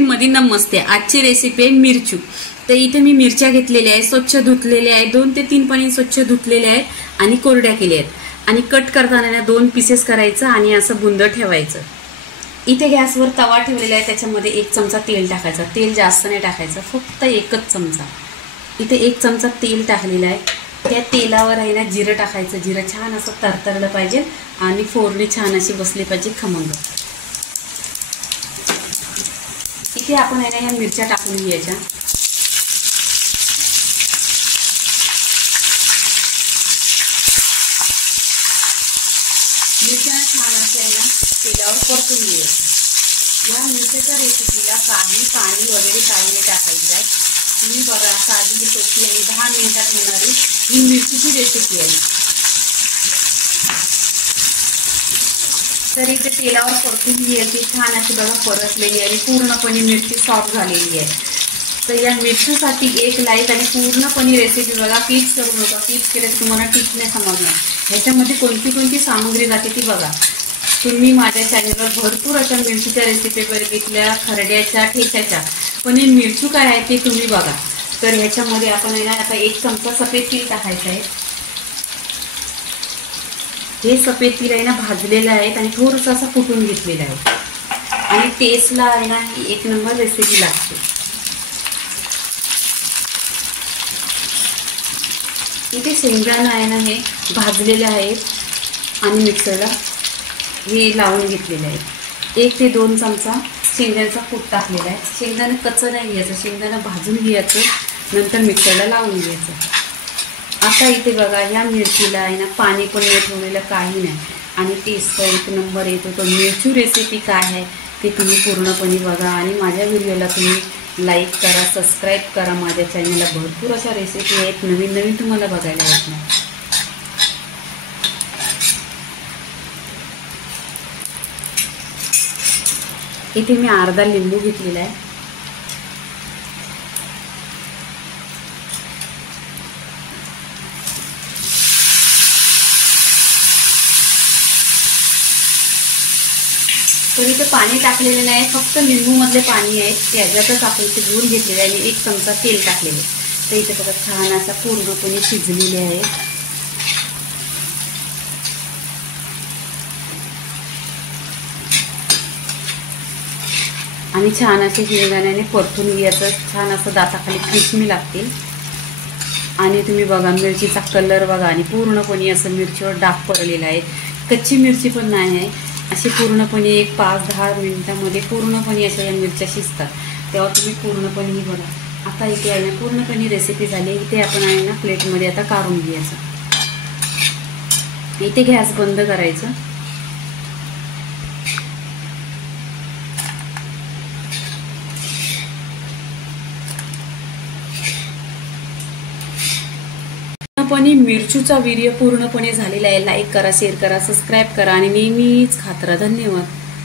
मध्ये नमस्ते. आजची रेसिपी आहे मिरचू. तर इथे मी मिरच्या घेतलेल्या आहेत, स्वच्छ धुतलेल्या आहेत, 2 ते 3 पाणी स्वच्छ धुतलेल्या आहेत आणि कोरड्या केल्या आहेत. आणि कट करताना 2 पीसेस करायचं आणि असं बुंद ठेवायचं. इथे गॅसवर तवा ठेवलेला आहे, त्याच्यामध्ये 1 चमचा तेल टाकायचं. तेल जास्त नाही टाकायचं, फक्त 1च चमचा. इथे 1 चमचा तेल टाकलेला आहे. त्या तेलावर आहे ना जिरं टाकायचं. जिरं छान असं तरतरलं पाहिजे आणि फोडणी छान अशी बसली पाहिजे खमंग. इथे आपण आहे ना या मिरच्या टाकून घ्यायच्या. मिरच्या छान अशा आहे ना तेलावर परतून घ्यायच्या. या मिरच्याच्या रेसिपीला काही पाणी वगैरे काही नाही टाकायचं आहे. तुम्ही बघा, साधी सोपी आणि 10 मिनिटात होणारी ही मिरचीची रेसिपी आहे. तर इथे तेलावर परतून घ्यायची. छान अशी बघा परतलेली आणि पूर्णपणे मिरची सॉफ्ट झालेली आहे. तर या मिरचीसाठी 1 लाईक आणि पूर्णपणे रेसिपी बघा. टिप्स करू नका. टिप्स केले तर तुम्हाला टिप्स नाही समजणार. ह्याच्यामध्ये कोणती सामग्री जाते ती बघा. तुम्ही माझ्या चॅनलवर भरपूर अशा मिरचीच्या रेसिपी बघितल्या, खरड्याच्या, ठेच्याच्या, पण हे मिरचू काय आहे ते तुम्ही बघा. तर ह्याच्यामध्ये आपण आहे ना आता 1 चमचा सफेद तीळ टाकायचं आहे. हे सफेद तीळ आहे ना भाजलेलं आहे आणि थोडंसं असं कुटून घेतलेलं आहे. आणि टेस्टला आहे ना ही 1 नंबर रेसिपी लागते. इथे शेंगदाणा आहे ना हे भाजलेले आहेत आणि मिक्सरला हे लावून घेतलेले आहे. 1 ते 2 चमचा शेंगदाण्याचा कूट टाकलेला आहे. शेंगदाणा कच्चं नाही घ्यायचं, शेंगदाणा भाजून घ्यायचं, नंतर मिक्सरला लावून घ्यायचं. आता इथे बघा ह्या मिरचीला आहे ना पाणी पण नाही ठेवलेलं, काही नाही, आणि टेस्ट 1 नंबर येतो. तर मिरची रेसिपी काय आहे ते तुम्ही पूर्णपणे बघा आणि माझ्या व्हिडिओला तुम्ही लाईक करा, सबस्क्राईब करा. माझ्या चॅनलला भरपूर अशा रेसिपी आहेत, नवीन तुम्हाला बघायला भेटणार. इथे मी अर्धा लिंबू घेतलेला आहे. तर इथे पाणी टाकलेलं नाही, फक्त लिंबू मधले पाणी आहे, त्याच्यातच आपण ते गुळ घेतलेले आहे आणि 1 चमचा तेल टाकलेले. तर इथे बघा छान असा पूर्णपणे शिजलेले आहे. आणि छान असे शेंगदाण्याने परतून घ्यायचं. छान असं दाताखाली क्रिस्पी लागतील. आणि तुम्ही बघा मिरचीचा कलर बघा आणि पूर्णपणे असं मिरचीवर डाग पडलेला आहे. कच्ची मिरची पण नाही आहे. अशी पूर्णपणे 5-10 मिनिटांमध्ये पूर्णपणे अशा या मिरच्या शिजतात. तेव्हा तुम्ही पूर्णपणे ही बघा. आता इथे आहे ना पूर्णपणे रेसिपी झाली. इथे आपण आहे ना प्लेटमध्ये आता काढून घ्यायचं. इथे गॅस बंद करायचं. पूर्णपणे मिरचूचा व्हिडिओ पूर्णपणे झालेला आहे. लाईक करा, शेअर करा, सबस्क्राईब करा आणि नेहमीच खात राहा. धन्यवाद.